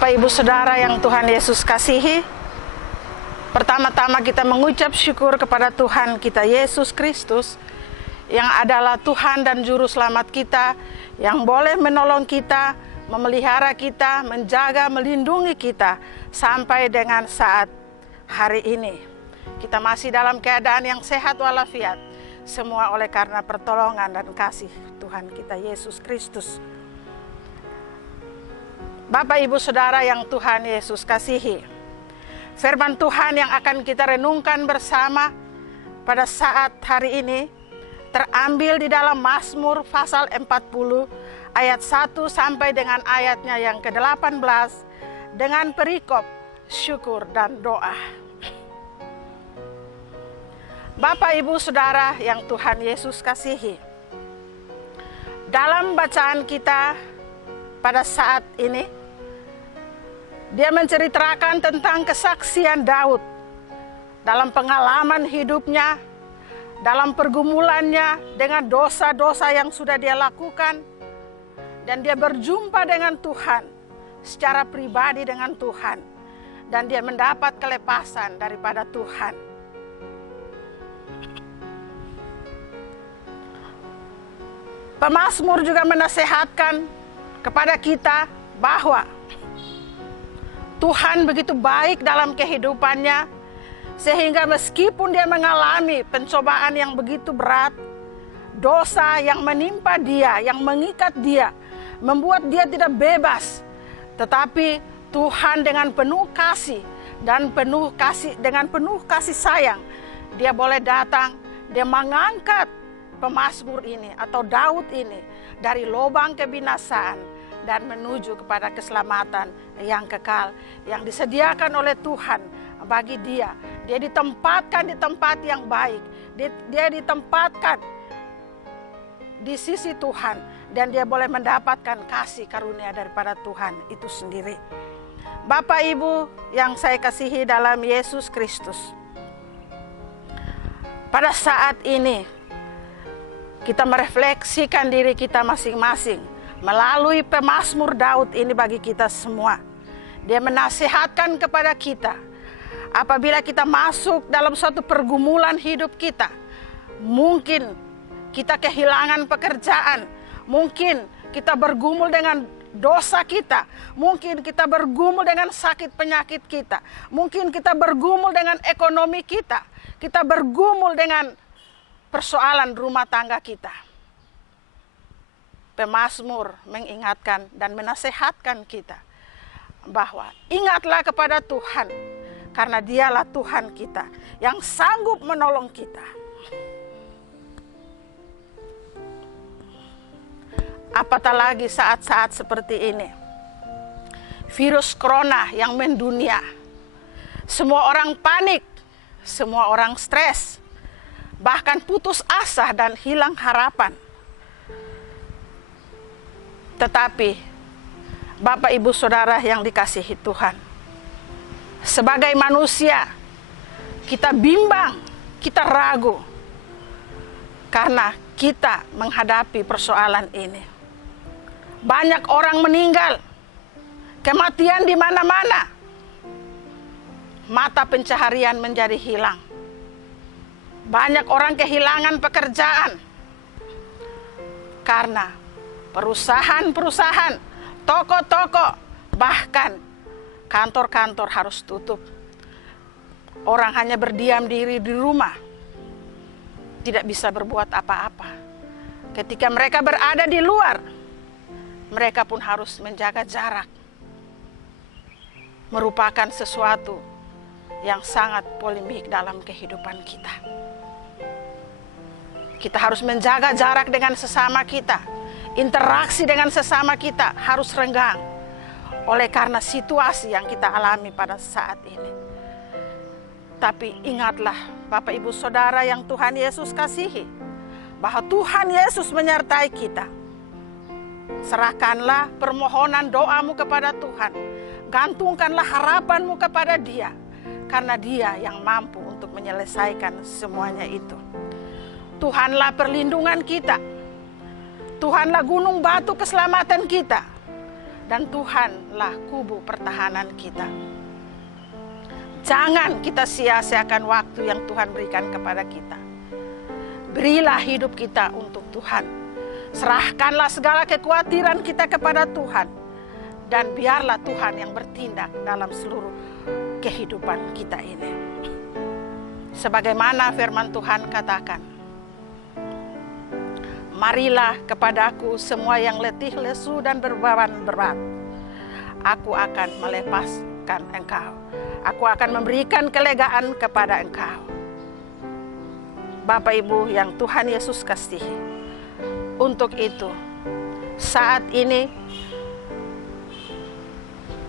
Bapak Ibu Saudara yang Tuhan Yesus kasihi, pertama-tama kita mengucap syukur kepada Tuhan kita Yesus Kristus yang adalah Tuhan dan Juru Selamat kita, yang boleh menolong kita, memelihara kita, menjaga, melindungi kita sampai dengan saat hari ini. Kita masih dalam keadaan yang sehat walafiat, semua oleh karena pertolongan dan kasih Tuhan kita Yesus Kristus. Bapak Ibu Saudara yang Tuhan Yesus kasihi, firman Tuhan yang akan kita renungkan bersama pada saat hari ini terambil di dalam Mazmur pasal 40 ayat 1 sampai dengan ayatnya yang ke-18 dengan perikop syukur dan doa. Bapak Ibu Saudara yang Tuhan Yesus kasihi, dalam bacaan kita pada saat ini, dia menceritakan tentang kesaksian Daud dalam pengalaman hidupnya, dalam pergumulannya dengan dosa-dosa yang sudah dia lakukan, dan dia berjumpa dengan Tuhan secara pribadi dengan Tuhan, dan dia mendapat kelepasan daripada Tuhan. Pemazmur juga menasehatkan kepada kita bahwa Tuhan begitu baik dalam kehidupannya, sehingga meskipun dia mengalami pencobaan yang begitu berat, dosa yang menimpa dia, yang mengikat dia, membuat dia tidak bebas, tetapi Tuhan dengan penuh kasih dan dengan penuh kasih sayang, dia boleh datang, dia mengangkat pemazmur ini atau Daud ini dari lubang kebinasaan dan menuju kepada keselamatan yang kekal yang disediakan oleh Tuhan bagi dia. Dia ditempatkan di tempat yang baik, dia ditempatkan di sisi Tuhan, dan dia boleh mendapatkan kasih karunia daripada Tuhan itu sendiri. Bapak Ibu yang saya kasihi dalam Yesus Kristus, pada saat ini kita merefleksikan diri kita masing-masing melalui pemazmur Daud ini bagi kita semua. Dia menasihatkan kepada kita, apabila kita masuk dalam suatu pergumulan hidup kita, mungkin kita kehilangan pekerjaan, mungkin kita bergumul dengan dosa kita, mungkin kita bergumul dengan sakit penyakit kita, mungkin kita bergumul dengan ekonomi kita bergumul dengan persoalan rumah tangga kita. Pemazmur mengingatkan dan menasehatkan kita bahwa ingatlah kepada Tuhan, karena dialah Tuhan kita yang sanggup menolong kita. Apatah lagi saat-saat seperti ini, virus corona yang mendunia, semua orang panik, semua orang stres, bahkan putus asa dan hilang harapan. Tetapi Bapak Ibu Saudara yang dikasihi Tuhan, sebagai manusia kita bimbang, kita ragu karena kita menghadapi persoalan ini. Banyak orang meninggal, kematian di mana-mana, mata pencaharian menjadi hilang. Banyak orang kehilangan pekerjaan karena perusahaan-perusahaan, toko-toko, bahkan kantor-kantor harus tutup. Orang hanya berdiam diri di rumah, tidak bisa berbuat apa-apa. Ketika mereka berada di luar, mereka pun harus menjaga jarak. Merupakan sesuatu yang sangat polemik dalam kehidupan kita. Kita harus menjaga jarak dengan sesama kita. Interaksi dengan sesama kita harus renggang oleh karena situasi yang kita alami pada saat ini. Tapi ingatlah Bapak Ibu Saudara yang Tuhan Yesus kasihi, bahwa Tuhan Yesus menyertai kita. Serahkanlah permohonan doamu kepada Tuhan, gantungkanlah harapanmu kepada Dia, karena Dia yang mampu untuk menyelesaikan semuanya itu. Tuhanlah perlindungan kita, Tuhanlah gunung batu keselamatan kita, dan Tuhanlah kubu pertahanan kita. Jangan kita sia-siakan waktu yang Tuhan berikan kepada kita. Berilah hidup kita untuk Tuhan. Serahkanlah segala kekhawatiran kita kepada Tuhan. Dan biarlah Tuhan yang bertindak dalam seluruh kehidupan kita ini. Sebagaimana firman Tuhan katakan, marilah kepadaku semua yang letih, lesu, dan berbeban berat. Aku akan melepaskan engkau. Aku akan memberikan kelegaan kepada engkau. Bapak Ibu yang Tuhan Yesus kasihi, untuk itu saat ini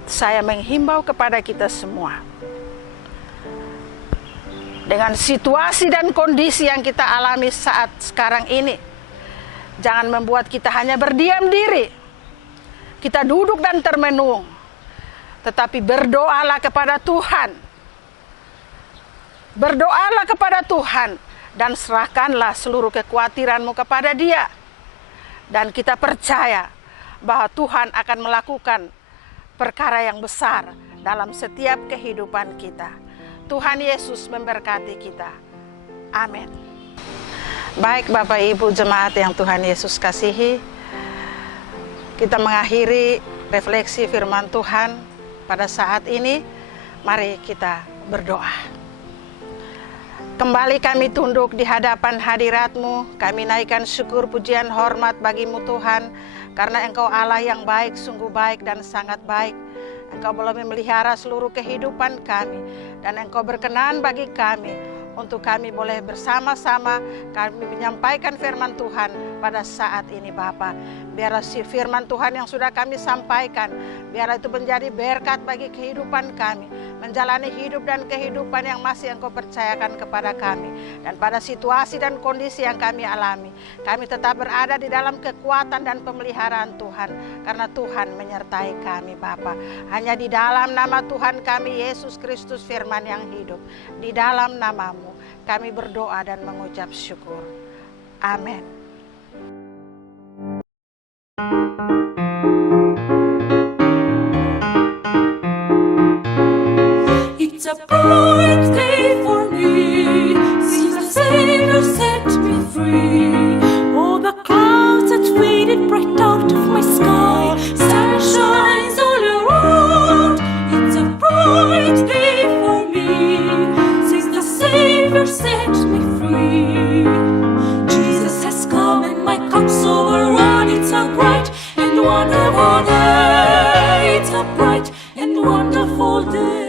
saya menghimbau kepada kita semua, dengan situasi dan kondisi yang kita alami saat sekarang ini, jangan membuat kita hanya berdiam diri, kita duduk dan termenung, tetapi berdoalah kepada Tuhan. Berdoalah kepada Tuhan dan serahkanlah seluruh kekhawatiranmu kepada Dia. Dan kita percaya bahwa Tuhan akan melakukan perkara yang besar dalam setiap kehidupan kita. Tuhan Yesus memberkati kita. Amin. Baik Bapak Ibu jemaat yang Tuhan Yesus kasihi, kita mengakhiri refleksi firman Tuhan pada saat ini. Mari kita berdoa. Kembali kami tunduk di hadapan hadirat-Mu. Kami naikkan syukur, pujian, hormat bagi-Mu Tuhan, karena Engkau Allah yang baik, sungguh baik dan sangat baik. Engkau boleh memelihara seluruh kehidupan kami, dan Engkau berkenan bagi kami untuk kami boleh bersama-sama kami menyampaikan firman Tuhan pada saat ini Bapa. Biarlah si firman Tuhan yang sudah kami sampaikan, biarlah itu menjadi berkat bagi kehidupan kami, menjalani hidup dan kehidupan yang masih Engkau percayakan kepada kami. Dan pada situasi dan kondisi yang kami alami, kami tetap berada di dalam kekuatan dan pemeliharaan Tuhan, karena Tuhan menyertai kami Bapa. Hanya di dalam nama Tuhan kami Yesus Kristus firman yang hidup, di dalam nama-Mu kami berdoa dan mengucap syukur. Amin. It's a bright day for me, since the Savior set me free. All the clouds that faded right out of my sky, sun shines all around. It's a bright day for me, since the Savior set me free. Jesus has come and my cup's overrun. It's a bright and wonderful day. It's a bright and wonderful day.